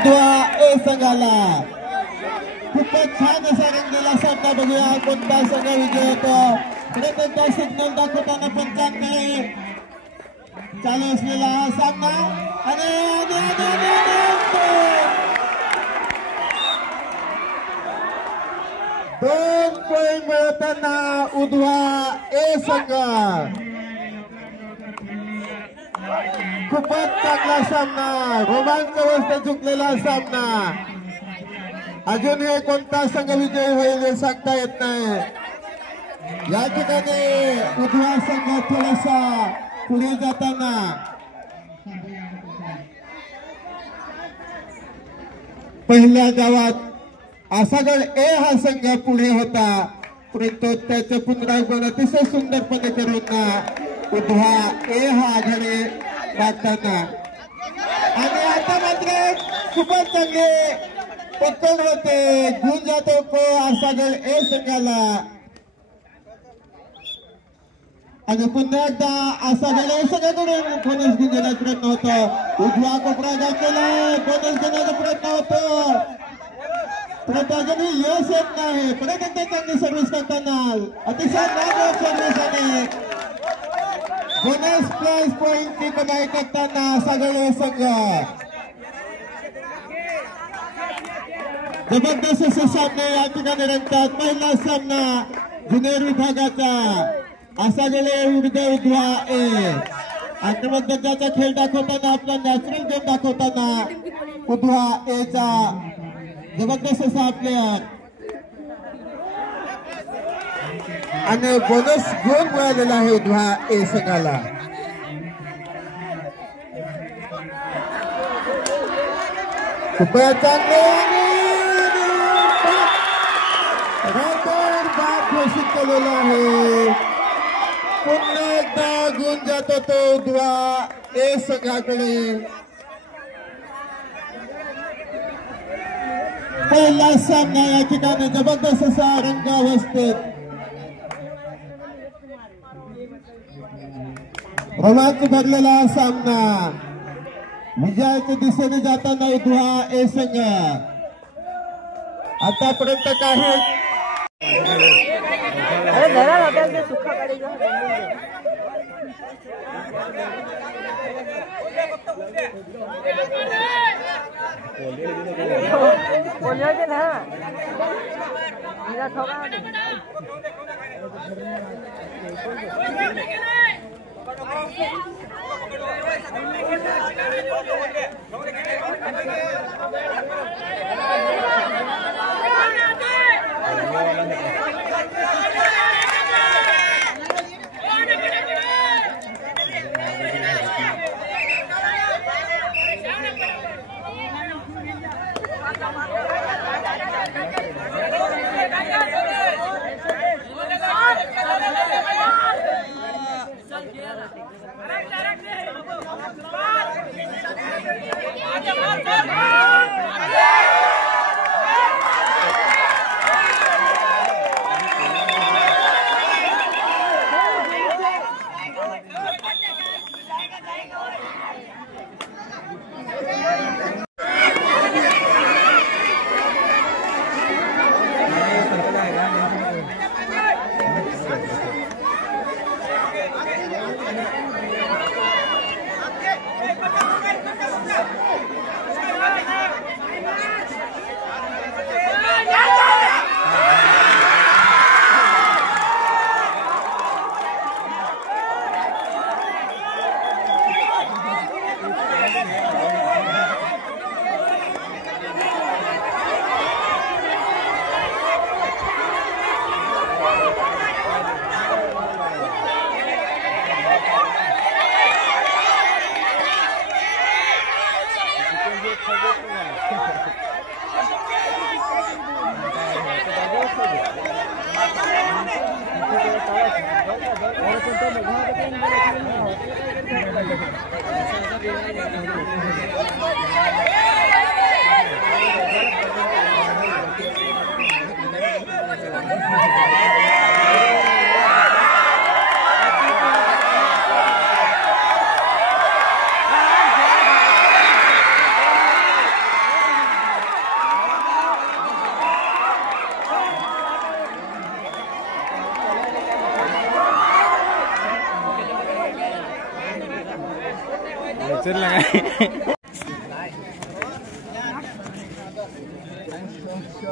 उधवा ए संघाला. खूपच छान असा रंगलेला सामना. बघूया कोणता संघ विजय होतो. प्रत्येकदा सिग्नल दाखवताना पंचांकडे चालू असलेला हा सामना. आणि 2 पॉइंट मिळवताना उधवा ए संघ. खूपच चांगला सामना. रोमांच अवस्था चुकलेला सामना. अजून हे कोणता संघ विजय होईल हे सांगता येत नाही. या ठिकाणी उधवा संघ थोडासा पुढे जाताना पहिल्या गावात आसागड ए हा संघ पुढे होता, परंतु त्याचं पुनरागमन अतिशय सुंदरपणे करून उधवा ए हा आघाडी गाठताना. आणि आता मात्र खूपच चांगले पकड होते. गुण जातो आसागड ए संघाला. आणि पुन्हा एकदा आसागड ए संघाकडून बोनस घेण्याचा प्रयत्न होतो. उजवा कोपरा गाठलेला बोनस घेण्याचा प्रयत्न होतो, परंतु अजूनही यश येत नाही. परत एकदा चांगली सर्व्हिस करताना अतिशय नाजूक सर्व्हिस आणि बोनस प्लस पॉइंटची कमाई करताना आसागड ए संघ. जबरदस्त असे सामने या ठिकाणी रंगतात. पहिला सामना ज्युनियर विभागाचा आसागड ए विरुद्ध उधवा ए. आक्रमक दर्जाचा खेळ दाखवताना, आपला नॅचरल गेम दाखवताना उधवा ए चा जबरदस्त असा प्लेयर. आणि बोनस गुण मिळालेला आहे उधवा ए संघाला. खूपच चांगले घोषित केलेला आहे. पुन्हा एकदा गुण जात होतो उधवा ए संघाकडे. पहिला सामना या ठिकाणी जबरदस्त असा रंगावस्थेत रोमांच भरलेला सामना. विजयाच्या दिशेने जाताना उधवा ए संघ. आतापर्यंत काही सुखा बोलिए ना मेरा ठोका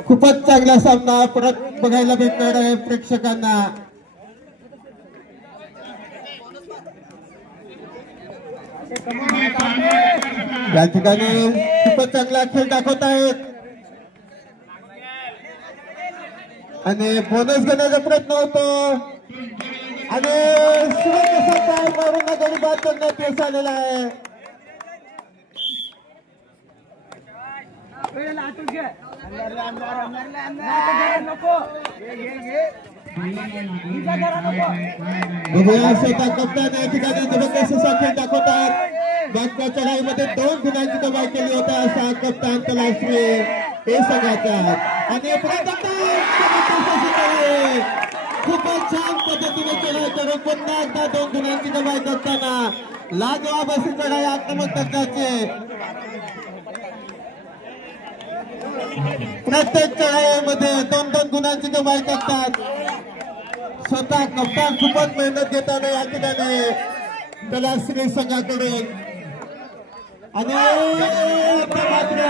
खूपच चांगला सामना परत बघायला भेटणार आहे प्रेक्षकांना. या ठिकाणी खूपच चांगला खेळ दाखवत आहेत आणि बोनस घेण्याचा प्रयत्न होतो आणि मारून गडी बाद करण्यात यश आलेला आहे. बघूया स्वतः कप्तान या ठिकाणी जबरदस्त खेळ दाखवतात. मागच्या चढाईमध्ये 2 गुणांची कमाई केली होती असा कप्तान तलाश्री हे संघाचा आणि खूपच छान पद्धतीने चढाई करून पुन्हा एकदा 2 गुणांची कमाई करताना लाजवाब अशी चढाई आक्रमक दर्जाची. प्रत्येक चढाईमध्ये 2-2 गुणांची कमाई करतात. स्वतः कप्तान खूपच मेहनत घेताना या ठिकाणी तलाश्री संघाकडून आणि मात्र संघाकडे